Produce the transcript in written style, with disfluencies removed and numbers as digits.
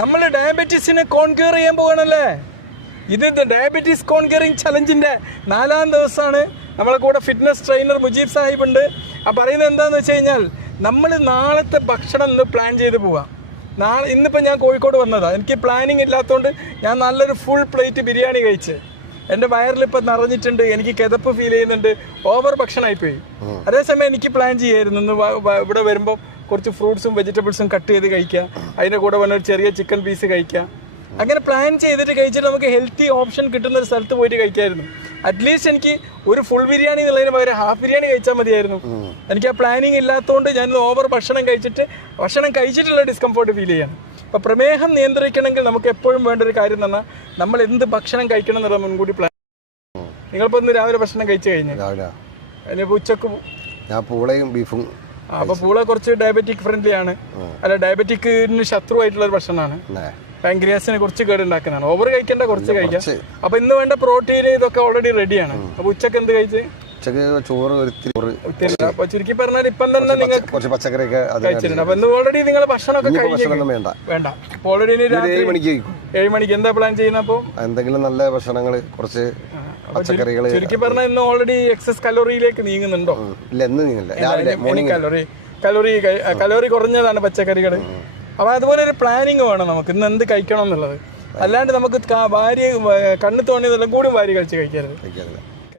നമ്മൾ ഡയബറ്റീസിനെ കോൺക്യൂർ ചെയ്യാൻ പോകണല്ലേ. ഇത് ഡയബറ്റീസ് കോൺക്യൂറിങ് ചലഞ്ചിൻ്റെ 4ാം ദിവസമാണ്. നമ്മളെ കൂടെ ഫിറ്റ്നസ് ട്രെയിനർ മുജീബ് സാഹിബ് ഉണ്ട്. പറയുന്നത് എന്താണെന്ന് വെച്ച് കഴിഞ്ഞാൽ നമ്മൾ നാളത്തെ ഭക്ഷണം ഇന്ന് പ്ലാൻ ചെയ്ത് പോവാം. ഇന്നിപ്പോൾ ഞാൻ കോഴിക്കോട് വന്നതാണ്. എനിക്ക് പ്ലാനിങ് ഇല്ലാത്തതുകൊണ്ട് ഞാൻ നല്ലൊരു ഫുൾ പ്ലേറ്റ് ബിരിയാണി കഴിച്ച് എൻ്റെ വയറിലിപ്പോൾ നിറഞ്ഞിട്ടുണ്ട്. എനിക്ക് കിതപ്പ് ഫീൽ ചെയ്യുന്നുണ്ട്. ഓവർ ഭക്ഷണമായിപ്പോയി. അതേസമയം എനിക്ക് പ്ലാൻ ചെയ്യായിരുന്നു ഇന്ന് ഇവിടെ വരുമ്പോൾ കുറച്ച് ഫ്രൂട്ട്സും വെജിറ്റബിൾസും കട്ട് ചെയ്ത് കഴിക്കുക, അതിൻ്റെ കൂടെ വന്ന ഒരു ചെറിയ ചിക്കൻ പീസ് കഴിക്കുക. അങ്ങനെ പ്ലാൻ ചെയ്തിട്ട് കഴിച്ചിട്ട് നമുക്ക് ഹെൽത്തി ഓപ്ഷൻ കിട്ടുന്ന ഒരു സ്ഥലത്ത് പോയിട്ട് കഴിക്കായിരുന്നു. അറ്റ്ലീസ്റ്റ് എനിക്ക് ഒരു ഫുൾ ബിരിയാണി എന്നുള്ളതിന് പകരം ഹാഫ് ബിരിയാണി കഴിച്ചാൽ മതിയായിരുന്നു. എനിക്ക് ആ പ്ലാനിങ് ഇല്ലാത്തതുകൊണ്ട് ഞാൻ ഓവർ ഭക്ഷണം കഴിച്ചിട്ടുള്ള ഡിസ്കംഫോർട്ട് ഫീൽ ചെയ്യാണ്. അപ്പോൾ പ്രമേഹം നിയന്ത്രിക്കണമെങ്കിൽ നമുക്ക് എപ്പോഴും വേണ്ട ഒരു കാര്യം എന്ന് പറഞ്ഞാൽ നമ്മൾ എന്ത് ഭക്ഷണം കഴിക്കണം എന്നുള്ള മുൻകൂട്ടി പ്ലാൻ. നിങ്ങളിപ്പോൾ ഇന്ന് രാവിലെ ഭക്ഷണം കഴിച്ചു കഴിഞ്ഞു, അതിനിപ്പോൾ ഉച്ചക്ക് ഞാൻ പൂളയും ബീഫും. അപ്പോൾ പൂള കുറച്ച് ഡയബറ്റിക് ഫ്രണ്ട്ലി ആണ്. അല്ല, ഡയബറ്റിക്കിന് ശത്രുവായിട്ടുള്ള ഒരു ഭക്ഷണമാണ്. പാൻക്രിയാസിനെ കുറച്ച് കേടുണ്ടാക്കുന്നതാണ്. ഓവർ കഴിക്കേണ്ട, കുറച്ച് കഴിക്കാം. അപ്പൊ ഇന്ന് വേണ്ട പ്രോട്ടീൻ ഇതൊക്കെ ഓൾറെഡി റെഡിയാണ്. അപ്പൊ ഉച്ചക്ക് എന്ത് കഴിച്ച്? ചോറ്. അപ്പൊ ചുരുക്കി പറഞ്ഞാൽ ഇപ്പം തന്നെ നിങ്ങൾ പച്ചക്കറിയൊക്കെ കഴിച്ചിട്ടുണ്ട്. അപ്പൊ ഇന്ന് ഓൾറെഡി നിങ്ങൾ ഭക്ഷണമൊക്കെ കഴിഞ്ഞു വേണ്ട. അപ്പൊ ഓൾറെഡി 7 മണിക്ക് എന്താ പ്ലാൻ ചെയ്യുന്നത്? അപ്പൊ എന്തെങ്കിലും നല്ല ഭക്ഷണങ്ങൾ, കുറച്ച് പച്ചക്കറികൾ. ചുരുക്കി പറഞ്ഞാൽ ഇന്ന് ഓൾറെഡി എക്സസ് കലോറിയിലേക്ക് നീങ്ങുന്നുണ്ടോ? കലോറി കുറഞ്ഞതാണ് പച്ചക്കറികൾ. അപ്പൊ അതുപോലെ ഒരു പ്ലാനിങ് വേണം നമുക്ക് ഇന്ന് എന്ത് കഴിക്കണം എന്നുള്ളത്. അല്ലാണ്ട് നമുക്ക് കണ്ണ് തോന്നിയതെല്ലാം കൂടി വാരി കഴിച്ച് കഴിക്കരുത്.